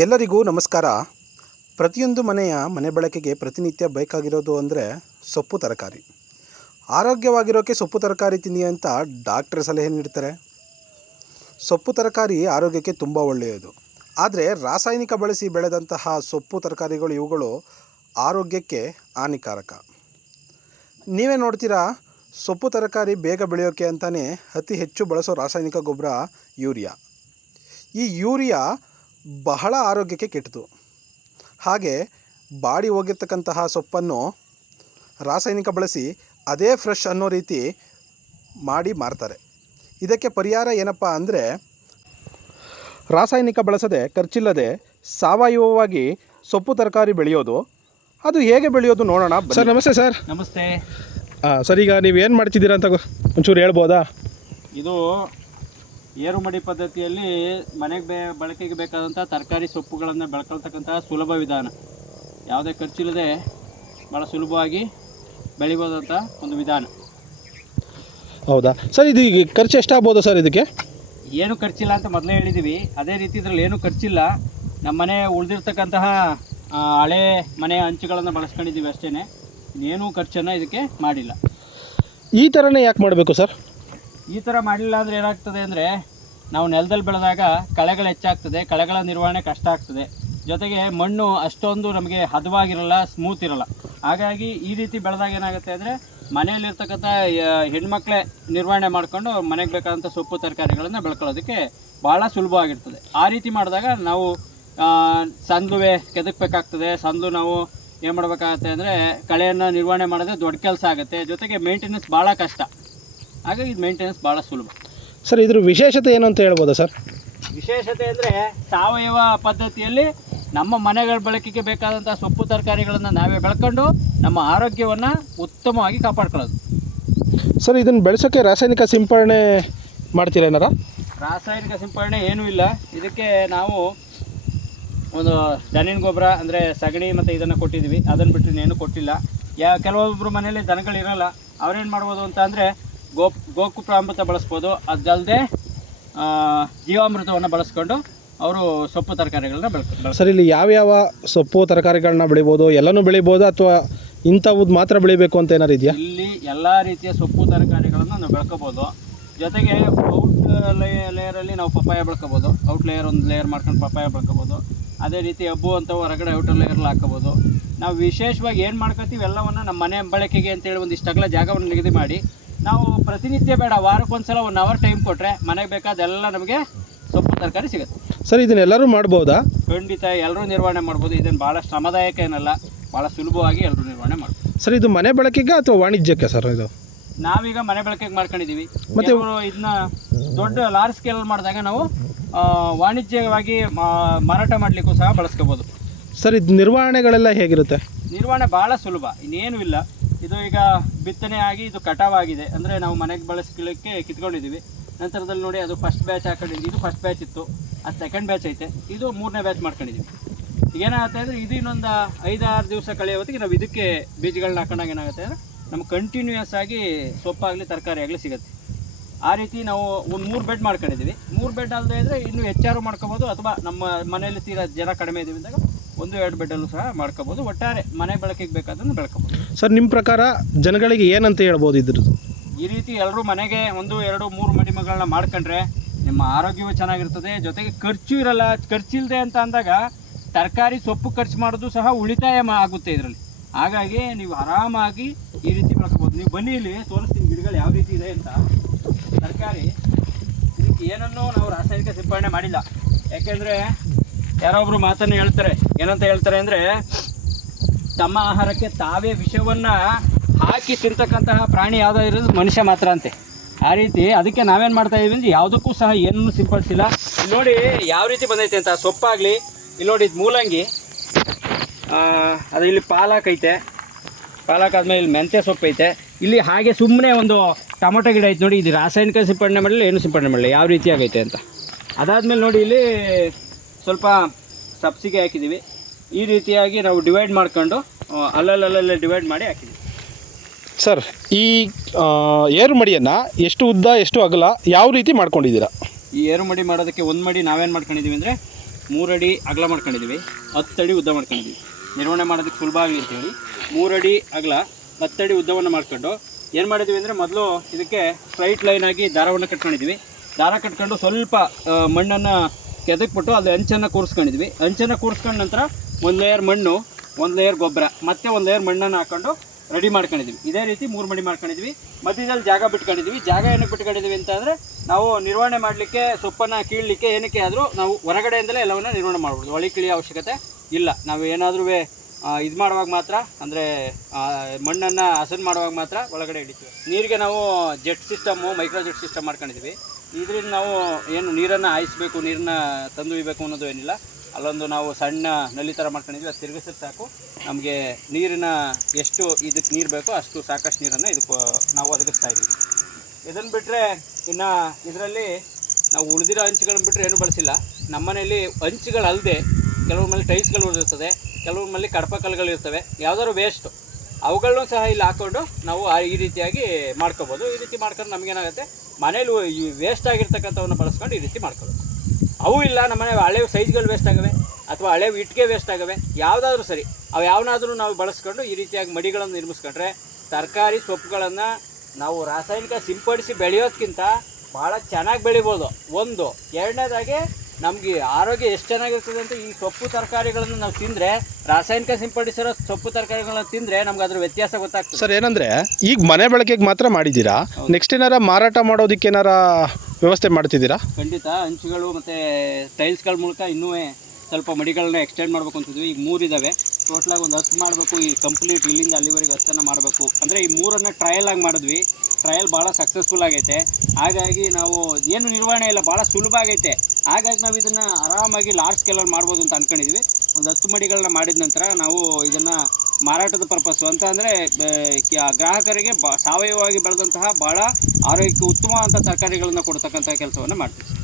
ಎಲ್ಲರಿಗೂ ನಮಸ್ಕಾರ. ಪ್ರತಿಯೊಂದು ಮನೆಯ ಮನೆ ಬಳಕೆಗೆ ಪ್ರತಿನಿತ್ಯ ಬೇಕಾಗಿರೋದು ಅಂದರೆ ಸೊಪ್ಪು ತರಕಾರಿ. ಆರೋಗ್ಯವಾಗಿರೋಕ್ಕೆ ಸೊಪ್ಪು ತರಕಾರಿ ತಿನ್ನಿ ಅಂತ ಡಾಕ್ಟ್ರ್ ಸಲಹೆ ನೀಡ್ತಾರೆ. ಸೊಪ್ಪು ತರಕಾರಿ ಆರೋಗ್ಯಕ್ಕೆ ತುಂಬ ಒಳ್ಳೆಯದು. ಆದರೆ ರಾಸಾಯನಿಕ ಬಳಸಿ ಬೆಳೆದಂತಹ ಸೊಪ್ಪು ತರಕಾರಿಗಳು ಇವುಗಳು ಆರೋಗ್ಯಕ್ಕೆ ಹಾನಿಕಾರಕ. ನೀವೇ ನೋಡ್ತೀರಾ, ಸೊಪ್ಪು ತರಕಾರಿ ಬೇಗ ಬೆಳೆಯೋಕ್ಕೆ ಅಂತಲೇ ಅತಿ ಹೆಚ್ಚು ಬಳಸೋ ರಾಸಾಯನಿಕ ಗೊಬ್ಬರ ಯೂರಿಯಾ. ಈ ಯೂರಿಯಾ ಬಹಳ ಆರೋಗ್ಯಕ್ಕೆ ಕೆಟ್ಟದು. ಹಾಗೆ ಬಾಡಿ ಹೋಗಿರ್ತಕ್ಕಂತಹ ಸೊಪ್ಪನ್ನು ರಾಸಾಯನಿಕ ಬಳಸಿ ಅದೇ ಫ್ರೆಶ್ ಅನ್ನೋ ರೀತಿ ಮಾಡಿ ಮಾರ್ತಾರೆ. ಇದಕ್ಕೆ ಪರಿಹಾರ ಏನಪ್ಪ ಅಂದರೆ ರಾಸಾಯನಿಕ ಬಳಸದೆ ಖರ್ಚಿಲ್ಲದೆ ಸಾವಯವವಾಗಿ ಸೊಪ್ಪು ತರಕಾರಿ ಬೆಳೆಯೋದು. ಅದು ಹೇಗೆ ಬೆಳೆಯೋದು ನೋಡೋಣ ಸರ್ ನಮಸ್ತೆ ಸರ್. ನಮಸ್ತೆ. ಹಾಂ ಸರ್ ಈಗ ನೀವು ಏನು ಮಾಡ್ತಿದ್ದೀರಾ ಅಂತ ಒಂಚೂರು ಹೇಳ್ಬೋದಾ? ಇದು ಏರುಮಡಿ ಪದ್ಧತಿಯಲ್ಲಿ ಮನೆಗೆ ಬೇ ಬಳಕೆಗೆ ಬೇಕಾದಂಥ ತರಕಾರಿ ಸೊಪ್ಪುಗಳನ್ನು ಬೆಳ್ಕೊಳ್ತಕ್ಕಂತಹ ಸುಲಭ ವಿಧಾನ. ಯಾವುದೇ ಖರ್ಚಿಲ್ಲದೆ ಭಾಳ ಸುಲಭವಾಗಿ ಬೆಳಿಬೋದಂಥ ಒಂದು ವಿಧಾನ. ಹೌದಾ? ಸರ್ ಇದು ಈಗ ಖರ್ಚು ಎಷ್ಟಾಗ್ಬೋದು ಸರ್ ಇದಕ್ಕೆ? ಏನು ಖರ್ಚಿಲ್ಲ ಅಂತ ಮೊದಲೇ ಹೇಳಿದ್ದೀವಿ ಅದೇ ರೀತಿ ಇದರಲ್ಲಿ ಏನು ಖರ್ಚಿಲ್ಲ. ನಮ್ಮ ಮನೆ ಉಳಿದಿರ್ತಕ್ಕಂತಹ ಹಳೆ ಮನೆ ಅಂಚುಗಳನ್ನು ಬಳಸ್ಕೊಂಡಿದ್ದೀವಿ ಅಷ್ಟೇ ಏನೂ ಖರ್ಚನ್ನು ಇದಕ್ಕೆ ಮಾಡಿಲ್ಲ. ಈ ಥರನೇ ಯಾಕೆ ಮಾಡಬೇಕು ಸರ್? ಈ ಥರ ಮಾಡಿಲ್ಲ ಅಂದರೆ ಏನಾಗ್ತದೆ ಅಂದರೆ ನಾವು ನೆಲದಲ್ಲಿ ಬೆಳೆದಾಗ ಕಳೆಗಳು ಹೆಚ್ಚಾಗ್ತದೆ, ಕಳೆಗಳ ನಿರ್ವಹಣೆ ಕಷ್ಟ ಆಗ್ತದೆ. ಜೊತೆಗೆ ಮಣ್ಣು ಅಷ್ಟೊಂದು ನಮಗೆ ಹದವಾಗಿರಲ್ಲ ಸ್ಮೂತ್ ಇರಲ್ಲ. ಹಾಗಾಗಿ ಈ ರೀತಿ ಬೆಳೆದಾಗ ಏನಾಗುತ್ತೆ ಅಂದರೆ ಮನೆಯಲ್ಲಿರ್ತಕ್ಕಂಥ ಹೆಣ್ಮಕ್ಳೇ ನಿರ್ವಹಣೆ ಮಾಡಿಕೊಂಡು ಮನೆಗೆ ಬೇಕಾದಂಥ ಸೊಪ್ಪು, ತರಕಾರಿಗಳನ್ನು ಬೆಳ್ಕೊಳ್ಳೋದಕ್ಕೆ ಭಾಳ ಸುಲಭವಾಗಿರ್ತದೆ ಆ ರೀತಿ ಮಾಡಿದಾಗ ನಾವು ಸಂದುವೆ ಕೆದಕ್ಬೇಕಾಗ್ತದೆ. ಸಂದು ನಾವು ಏನು ಮಾಡಬೇಕಾಗತ್ತೆ ಅಂದರೆ ಕಳೆಯನ್ನು ನಿರ್ವಹಣೆ ಮಾಡೋದೇ ದೊಡ್ಡ ಕೆಲಸ ಆಗುತ್ತೆ. ಜೊತೆಗೆ ಮೇಂಟೆನೆನ್ಸ್ ಭಾಳ ಕಷ್ಟ. ಹಾಗಾಗಿ ಇದು ಮೇಂಟೆನೆನ್ಸ್ ಭಾಳ ಸುಲಭ. ಸರ್ ಇದ್ರ ವಿಶೇಷತೆ ಏನು ಅಂತ ಹೇಳ್ಬೋದಾ ಸರ್? ವಿಶೇಷತೆ ಅಂದರೆ ಸಾವಯವ ಪದ್ಧತಿಯಲ್ಲಿ ನಮ್ಮ ಮನೆಗಳ ಬಳಕೆಗೆ ಬೇಕಾದಂಥ ಸೊಪ್ಪು ತರಕಾರಿಗಳನ್ನು ನಾವೇ ಬೆಳ್ಕೊಂಡು ನಮ್ಮ ಆರೋಗ್ಯವನ್ನು ಉತ್ತಮವಾಗಿ ಕಾಪಾಡ್ಕೊಳ್ಳೋದು. ಸರ್ ಇದನ್ನು ಬೆಳೆಸೋಕ್ಕೆ ರಾಸಾಯನಿಕ ಸಿಂಪರಣೆ ಮಾಡ್ತೀರಾ ಏನಾರ? ರಾಸಾಯನಿಕ ಸಿಂಪರಣೆ ಏನೂ ಇಲ್ಲ. ಇದಕ್ಕೆ ನಾವು ಒಂದು ದನಿನ ಗೊಬ್ಬರ ಅಂದರೆ ಸಗಣಿ ಮತ್ತು ಇದನ್ನು ಕೊಟ್ಟಿದ್ದೀವಿ. ಅದನ್ನು ಬಿಟ್ಟು ಇನ್ನೇನು ಕೊಟ್ಟಿಲ್ಲ. ಯಾ ಕೆಲವೊಬ್ಬರು ಮನೇಲಿ ದನಗಳಿರಲ್ಲ ಅವ್ರೇನು ಮಾಡ್ಬೋದು ಅಂತ ಅಂದರೆ ಗೋ ಗೋಕುಪ್ರಾಮೃತ ಬಳಸ್ಬೋದು. ಅದಲ್ಲದೆ ಜೀವಾಮೃತವನ್ನು ಬಳಸ್ಕೊಂಡು ಅವರು ಸೊಪ್ಪು ತರಕಾರಿಗಳನ್ನ ಬೆಳ್ಕೊ ಬೆಳ್ಕೊ ಸರ್ ಇಲ್ಲಿ ಯಾವ್ಯಾವ ಸೊಪ್ಪು ತರಕಾರಿಗಳನ್ನ ಬೆಳಿಬೋದು ಎಲ್ಲನೂ ಬೆಳಿಬೋದು ಅಥವಾ ಇಂಥವ್ದು ಮಾತ್ರ ಬೆಳಿಬೇಕು ಅಂತ ಏನಾರು ಇದೆಯಾ? ಇಲ್ಲಿ ಎಲ್ಲ ರೀತಿಯ ಸೊಪ್ಪು ತರಕಾರಿಗಳನ್ನು ನಾವು ಬೆಳ್ಕೋಬೋದು. ಜೊತೆಗೆ ಔಟ್ ಲೇ ಲೇಯರಲ್ಲಿ ನಾವು ಪಪ್ಪಾಯ ಬೆಳ್ಕೋಬೋದು. ಔಟ್ ಲೇಯರ್ ಒಂದು ಲೇಯರ್ ಮಾಡ್ಕೊಂಡು ಪಪ್ಪಾಯ ಬೆಳ್ಕೋಬೋದು. ಅದೇ ರೀತಿ ಹಬ್ಬು ಅಂತ ಹೊರಗಡೆ ಔಟರ್ ಲೇಯರ್ಲ್ಲಿ ಹಾಕೋಬೋದು ನಾವು ವಿಶೇಷವಾಗಿ ಏನು ಮಾಡ್ಕೊತೀವಿ ಎಲ್ಲವನ್ನು ನಮ್ಮ ಮನೆ ಬಳಕೆಗೆ ಅಂತೇಳಿ ಒಂದಿಷ್ಟು ಅಗಲ ಜಾಗವನ್ನು ನಿಗದಿ ಮಾಡಿ ನಾವು ಪ್ರತಿನಿತ್ಯ ಬೇಡ ವಾರಕ್ಕೊಂದ್ಸಲ ಒನ್ ಅವರ್ ಟೈಮ್ ಕೊಟ್ಟರೆ ಮನೆಗೆ ಬೇಕಾದೆಲ್ಲ ನಮಗೆ ಸೊಪ್ಪು ತರಕಾರಿ ಸಿಗುತ್ತೆ. ಸರ್ ಇದನ್ನೆಲ್ಲರೂ ಮಾಡ್ಬೋದಾ? ಖಂಡಿತ ಎಲ್ಲರೂ ನಿರ್ವಹಣೆ ಮಾಡ್ಬೋದು. ಇದನ್ನು ಭಾಳ ಶ್ರಮದಾಯಕ ಏನಲ್ಲ ಭಾಳ ಸುಲಭವಾಗಿ ಎಲ್ಲರೂ ನಿರ್ವಹಣೆ ಮಾಡ್ಬೋದು. ಸರ್ ಇದು ಮನೆ ಬಳಕೆಗೆ ಅಥವಾ ವಾಣಿಜ್ಯಕ್ಕೆ ಸರ್ ಇದು? ನಾವೀಗ ಮನೆ ಬಳಕೆಗೆ ಮಾಡ್ಕೊಂಡಿದ್ದೀವಿ ಮತ್ತೆ- ಇದನ್ನ ದೊಡ್ಡ ಲಾರ್ಜ್ ಸ್ಕೇಲ್ ಮಾಡಿದಾಗ ನಾವು ವಾಣಿಜ್ಯವಾಗಿ ಮಾರಾಟ ಮಾಡಲಿಕ್ಕೂ ಸಹ ಬಳಸ್ಕೋಬೋದು. ಸರ್ ಇದು ನಿರ್ವಹಣೆಗಳೆಲ್ಲ ಹೇಗಿರುತ್ತೆ? ನಿರ್ವಹಣೆ ಭಾಳ ಸುಲಭ. ಇನ್ನೇನು ಇಲ್ಲ. ಇದು ಈಗ ಬಿತ್ತನೆ ಆಗಿ ಇದು ಕಟಾವ್ ಆಗಿದೆ ಅಂದರೆ ನಾವು ಮನೆಗೆ ಬಳಸ್ಕೊಳ್ಳಿಕ್ಕೆ ಕಿತ್ಕೊಂಡಿದ್ದೀವಿ ನಂತರದಲ್ಲಿ ನೋಡಿ ಅದು ಫಸ್ಟ್ ಬ್ಯಾಚ್ ಹಾಕೊಂಡಿದ್ವಿ ಇದು ಫಸ್ಟ್ ಬ್ಯಾಚ್ ಇತ್ತು. ಅದು ಸೆಕೆಂಡ್ ಬ್ಯಾಚ್ ಐತೆ. ಇದು ಮೂರನೇ ಬ್ಯಾಚ್ ಮಾಡ್ಕೊಂಡಿದ್ದೀವಿ ಏನಾಗುತ್ತೆ ಅಂದರೆ ಇದು ಇನ್ನೊಂದು ಐದಾರು ದಿವಸ ಕಳೆಯೋ ಹೊತ್ತಿಗೆ ನಾವು ಇದಕ್ಕೆ ಬೀಜಗಳನ್ನ ಹಾಕೊಂಡಾಗ ಏನಾಗುತ್ತೆ ಅಂದರೆ ನಮ್ಗೆ ಕಂಟಿನ್ಯೂಯಸ್ ಆಗಿ ಸೊಪ್ಪಾಗಲಿ, ತರಕಾರಿ ಆಗಲಿ ಸಿಗುತ್ತೆ. ಆ ರೀತಿ ನಾವು ಒಂದು ಮೂರು ಬೆಡ್ ಮಾಡ್ಕೊಂಡಿದ್ದೀವಿ ಮೂರು ಬೆಡ್ ಅಲ್ಲದೆ ಇದ್ದರೆ ಇನ್ನೂ ಹೆಚ್ಚಾರು ಮಾಡ್ಕೋಬೋದು ಅಥವಾ ನಮ್ಮ ಮನೆಯಲ್ಲಿ ತೀರಾ ಜನ ಕಡಿಮೆ ಇದ್ದೀವಿ ಅಂದಾಗ ಒಂದು ಎರಡು ಬೆಡ್ಡಲ್ಲೂ ಸಹ ಮಾಡ್ಕೋಬೋದು. ಒಟ್ಟಾರೆ ಮನೆ ಬಳಕೆಗೆ ಬೇಕಾದ್ರೂ ಬೆಳ್ಕೋಬೋದು. ಸರ್, ನಿಮ್ಮ ಪ್ರಕಾರ ಜನಗಳಿಗೆ ಏನಂತ ಹೇಳ್ಬೋದು ಇದ್ರದ್ದು? ಈ ರೀತಿ ಎಲ್ಲರೂ ಮನೆಗೆ ಒಂದು, ಎರಡು, ಮೂರು ಮಡಿಮಗಳನ್ನ ಮಾಡ್ಕೊಂಡ್ರೆ ನಿಮ್ಮ ಆರೋಗ್ಯವೂ ಚೆನ್ನಾಗಿರ್ತದೆ. ಜೊತೆಗೆ ಖರ್ಚು ಇರಲ್ಲ ಖರ್ಚಿಲ್ಲದೆ ಅಂತ ಅಂದಾಗ ತರಕಾರಿ ಸೊಪ್ಪು ಖರ್ಚು ಮಾಡೋದು ಸಹ ಉಳಿತಾಯ ಆಗುತ್ತೆ ಇದರಲ್ಲಿ. ಹಾಗಾಗಿ ನೀವು ಆರಾಮಾಗಿ ಈ ರೀತಿ ಬಳಸ್ಬೋದು ನೀವು ಬನ್ನಿ ಇಲ್ಲಿ, ತೋರಿಸ್ತೀನಿ ಗಿಡಗಳು ಯಾವ ರೀತಿ ಇದೆ ಅಂತ. ತರಕಾರಿ, ಇದಕ್ಕೆ ಏನನ್ನೂ ನಾವು ರಾಸಾಯನಿಕ ಸಿಂಪಡಣೆ ಮಾಡಿಲ್ಲ. ಯಾಕೆಂದರೆ ಯಾರೊಬ್ರು ಮಾತನ್ನು ಹೇಳ್ತಾರೆ, ಏನಂತ ಹೇಳ್ತಾರೆ ಅಂದರೆ ತಮ್ಮ ಆಹಾರಕ್ಕೆ ತಾವೇ ವಿಷವನ್ನು ಹಾಕಿ ತಿಂತಕ್ಕಂತಹ ಪ್ರಾಣಿ ಯಾವುದೋ ಇರೋದು ಮನುಷ್ಯ ಮಾತ್ರ ಅಂತೆ. ಆ ರೀತಿ ಅದಕ್ಕೆ ನಾವೇನು ಮಾಡ್ತಾ ಇದೀವಿ ಯಾವುದಕ್ಕೂ ಸಹ ಏನನ್ನು ಸಿಂಪಡಿಸಿಲ್ಲ. ಇಲ್ಲಿ ನೋಡಿ ಯಾವ ರೀತಿ ಬಂದೈತೆ ಅಂತ, ಸೊಪ್ಪಾಗಲಿ, ಇಲ್ಲಿ ನೋಡಿ ಇದು ಮೂಲಂಗಿ. ಅದು ಇಲ್ಲಿ ಪಾಲಕ್ ಐತೆ. ಪಾಲಕ್ ಆದಮೇಲೆ ಇಲ್ಲಿ ಮೆಂತ್ಯ ಸೊಪ್ಪು ಐತೆ. ಇಲ್ಲಿ ಹಾಗೆ ಸುಮ್ಮನೆ ಒಂದು ಟೊಮೊಟೊ ಗಿಡ ಐತೆ ನೋಡಿ, ಇದು ರಾಸಾಯನಿಕ ಸಿಂಪಡಣೆ ಮಾಡಲಿಲ್ಲ ಏನು ಸಿಂಪಡಣೆ ಮಾಡಲಿಲ್ಲ ಯಾವ ರೀತಿ ಆಗೈತೆ ಅಂತ. ಅದಾದಮೇಲೆ ನೋಡಿ ಇಲ್ಲಿ ಸ್ವಲ್ಪ ಸಬ್ಸಿಗೆ ಹಾಕಿದ್ದೀವಿ. ಈ ರೀತಿಯಾಗಿ ನಾವು ಡಿವೈಡ್ ಮಾಡ್ಕೊಂಡು ಅಲ್ಲಲ್ಲಲ್ಲೇ ಡಿವೈಡ್ ಮಾಡಿ ಹಾಕಿದ್ವಿ. ಸರ್ ಈ ಏರು ಮಡಿಯನ್ನು ಎಷ್ಟು ಉದ್ದ ಎಷ್ಟು ಅಗಲ ಯಾವ ರೀತಿ ಮಾಡ್ಕೊಂಡಿದ್ದೀರಾ? ಈ ಏರು ಮಡಿ ಮಾಡೋದಕ್ಕೆ ಒಂದು ಮಡಿ ನಾವೇನು ಮಾಡ್ಕೊಂಡಿದ್ದೀವಿ ಅಂದರೆ ಮೂರಡಿ ಅಗಲ ಮಾಡ್ಕೊಂಡಿದ್ದೀವಿ ಹತ್ತು ಅಡಿ ಉದ್ದ ಮಾಡ್ಕೊಂಡಿದ್ದೀವಿ. ನಿರ್ವಹಣೆ ಮಾಡೋದಕ್ಕೆ ಸುಲಭ ಆಗಲಿ ಅಂತೇಳಿ ಮೂರಡಿ ಅಗಲ ಹತ್ತಡಿ ಉದ್ದವನ್ನು ಮಾಡ್ಕೊಂಡು ಏನು ಮಾಡಿದ್ವಿ ಅಂದರೆ ಮೊದಲು ಇದಕ್ಕೆ ಸ್ಟ್ರೈಟ್ ಲೈನ್ ಆಗಿ ದಾರವನ್ನು ಕಟ್ಕೊಂಡಿದ್ವಿ ದಾರ ಕಟ್ಕೊಂಡು ಸ್ವಲ್ಪ ಮಣ್ಣನ್ನು ಕೆದಕ್ಬಿಟ್ಟು ಅಲ್ಲಿ ಅಂಚನ್ನು ಕೂರಿಸ್ಕೊಂಡಿದ್ವಿ ಅಂಚನ್ನು ಕೂರಿಸ್ಕೊಂಡ ನಂತರ ಒಂದು ಲೇಯರ್ ಮಣ್ಣು, ಒಂದು ಲೇಯರ್ ಗೊಬ್ಬರ, ಮತ್ತೆ ಒಂದು ಲೇಯರ್ ಮಣ್ಣನ್ನು ಹಾಕೊಂಡು ರೆಡಿ ಮಾಡ್ಕೊಂಡಿದ್ವಿ. ಇದೇ ರೀತಿ ಮೂರು ಮಡಿ ಮಾಡ್ಕೊಂಡಿದ್ವಿ. ಮಧ್ಯದಲ್ಲಿ ಜಾಗ ಬಿಟ್ಕೊಂಡಿದ್ವಿ. ಜಾಗ ಏನಕ್ಕೆ ಬಿಟ್ಕೊಂಡಿದ್ವಿ ಅಂತಂದರೆ ನಾವು ನಿರ್ವಹಣೆ ಮಾಡಲಿಕ್ಕೆ, ಸೊಪ್ಪನ್ನು ಕೀಳಲಿಕ್ಕೆ ಏನಕ್ಕೆ ಆದರೂ ನಾವು ಹೊರಗಡೆಯಿಂದಲೇ ಎಲ್ಲವನ್ನ ನಿರ್ವಹಣೆ ಮಾಡ್ಬೋದು. ಒಳಿ ಕಿಳಿಯ ಅವಶ್ಯಕತೆ ಇಲ್ಲ. ನಾವು ಏನಾದರೂ ಇದು ಮಾಡುವಾಗ ಮಾತ್ರ, ಅಂದರೆ ಮಣ್ಣನ್ನು ಹಸನ್ ಮಾಡುವಾಗ ಮಾತ್ರ ಒಳಗಡೆ ಹಿಡಿತೀವಿ. ನೀರಿಗೆ ನಾವು jet system micro jet system ಮಾಡ್ಕೊಂಡಿದ್ವಿ. ಇದರಿಂದ ನಾವು ಏನು ನೀರನ್ನು ಹಾಯಿಸ್ಬೇಕು, ನೀರನ್ನ ತಂದು ಇಬೇಕು ಅನ್ನೋದು ಏನಿಲ್ಲ. ಅಲ್ಲೊಂದು ನಾವು ಸಣ್ಣ ನಲ್ಲಿ ಥರ ಮಾಡ್ಕೊಂಡಿದ್ವಿ, ಅದು ತಿರುಗಿಸಿದ್ರೆ ಸಾಕು. ನಮಗೆ ನೀರಿನ ಎಷ್ಟು ಇದಕ್ಕೆ ನೀರು ಬೇಕೋ ಅಷ್ಟು ಸಾಕಷ್ಟು ನೀರನ್ನು ಇದಕ್ಕೆ ನಾವು ಒದಗಿಸ್ತಾ ಇದ್ದೀವಿ ಇದನ್ನು ಬಿಟ್ಟರೆ ಇನ್ನು ಇದರಲ್ಲಿ ನಾವು ಉಳಿದಿರೋ ಹಂಚುಗಳನ್ನ ಬಿಟ್ಟರೆ ಏನು ಬಳಸಿಲ್ಲ. ನಮ್ಮನೆಯಲ್ಲಿ ಹಂಚುಗಳಲ್ಲದೆ ಕೆಲವ್ರ ಮೇಲೆ ಟೈಲ್ಸ್ಗಳು ಉಳಿದಿರ್ತದೆ ಕೆಲವ್ರ ಮೇಲೆ ಕಡಪ ಕಲ್ಲುಗಳು ಇರ್ತವೆ, ಯಾವ್ದಾದ್ರು ವೇಸ್ಟು ಅವುಗಳನ್ನೂ ಸಹ ಇಲ್ಲಿ ಹಾಕ್ಕೊಂಡು ನಾವು ಈ ರೀತಿಯಾಗಿ ಮಾಡ್ಕೋಬೋದು. ಈ ರೀತಿ ಮಾಡ್ಕೊಂಡು ನಮಗೇನಾಗುತ್ತೆ, ಮನೇಲಿ ಈ ವೇಸ್ಟ್ ಆಗಿರ್ತಕ್ಕಂಥವನ್ನ ಬಳಸ್ಕೊಂಡು ಈ ರೀತಿ ಮಾಡ್ಕೋಬೇಕು ಅವು ಇಲ್ಲ ನಮ್ಮನೆ ಹಳೆ ಸೈಜ್ಗಳು ವೇಸ್ಟ್ ಆಗವೆ ಅಥವಾ ಹಳೆ ಇಟ್ಟಿಗೆ ವೇಸ್ಟ್ ಆಗವೆ ಯಾವುದಾದ್ರೂ ಸರಿ. ಅವು ಯಾವನಾದರೂ ನಾವು ಬಳಸ್ಕೊಂಡು ಈ ರೀತಿಯಾಗಿ ಮಡಿಗಳನ್ನು ನಿರ್ಮಿಸ್ಕೊಂಡ್ರೆ ತರಕಾರಿ ಸೊಪ್ಪುಗಳನ್ನು ನಾವು ರಾಸಾಯನಿಕ ಸಿಂಪಡಿಸಿ ಬೆಳೆಯೋದಕ್ಕಿಂತ ಭಾಳ ಚೆನ್ನಾಗಿ ಬೆಳಿಬೋದು. ಒಂದು. ಎರಡನೇದಾಗಿ ನಮಗೆ ಆರೋಗ್ಯ ಎಷ್ಟು ಚೆನ್ನಾಗಿರ್ತದೆ ಅಂತ ಈ ಸೊಪ್ಪು ತರಕಾರಿಗಳನ್ನು ನಾವು ತಿಂದರೆ ರಾಸಾಯನಿಕ ಸಿಂಪಡಿಸಿರೋ ಸೊಪ್ಪು ತರಕಾರಿಗಳನ್ನ ತಿಂದರೆ ನಮ್ಗೆ ಅದ್ರ ವ್ಯತ್ಯಾಸ ಗೊತ್ತಾಗ್ತದೆ. ಸರ್ ಏನಂದರೆ ಈಗ ಮನೆ ಬಳಕೆಗೆ ಮಾತ್ರ ಮಾಡಿದ್ದೀರಾ? ನೆಕ್ಸ್ಟ್ ಏನಾರ ಮಾರಾಟ ಮಾಡೋದಕ್ಕೆ ಏನಾರ ವ್ಯವಸ್ಥೆ ಮಾಡ್ತಿದ್ದೀರಾ? ಖಂಡಿತ, ಹಂಚುಗಳು ಮತ್ತು ಟೈಲ್ಸ್ಗಳ ಮೂಲಕ ಇನ್ನೂ ಸ್ವಲ್ಪ ಮಡಿಗಳನ್ನ ಎಕ್ಸ್ಟೆಂಡ್ ಮಾಡಬೇಕು ಅಂತಿದ್ವಿ ಈಗ ಮೂರು ಇದ್ದಾವೆ ಟೋಟ್ಲಾಗಿ ಒಂದು ಹತ್ತು ಮಾಡಬೇಕು. ಈ ಕಂಪ್ಲೀಟ್ ಇಲ್ಲಿಂದ ಅಲ್ಲಿವರೆಗೆ ಹತ್ತನ್ನು ಮಾಡಬೇಕು. ಅಂದರೆ ಈ ಮೂರನ್ನು ಟ್ರಯಲ್ ಆಗಿ ಮಾಡಿದ್ವಿ. ಟ್ರಯಲ್ ಭಾಳ ಸಕ್ಸಸ್ಫುಲ್ ಆಗೈತೆ. ಹಾಗಾಗಿ ನಾವು ಏನು ನಿರ್ವಹಣೆ ಇಲ್ಲ, ಭಾಳ ಸುಲಭ ಆಗೈತೆ. ಹಾಗಾಗಿ ನಾವು ಇದನ್ನು ಆರಾಮಾಗಿ ಲಾರ್ಜ್ ಸ್ಕೇಲಲ್ಲಿ ಮಾಡ್ಬೋದು ಅಂತ ಅಂದ್ಕೊಂಡಿದ್ವಿ ಒಂದು ಹತ್ತು ಮಡಿಗಳನ್ನ ಮಾಡಿದ ನಂತರ ನಾವು ಇದನ್ನು ಮಾರಾಟದ ಪರ್ಪಸ್ಸು ಅಂತ ಅಂದರೆ ಗ್ರಾಹಕರಿಗೆ ಬ, ಸಾವಯವವಾಗಿ ಬೆಳೆದಂತಹ ಭಾಳ ಆರೋಗ್ಯಕ್ಕೆ ಉತ್ತಮವಾದಂಥ ತರಕಾರಿಗಳನ್ನು ಕೊಡ್ತಕ್ಕಂಥ ಕೆಲಸವನ್ನು ಮಾಡ್ತೀವಿ.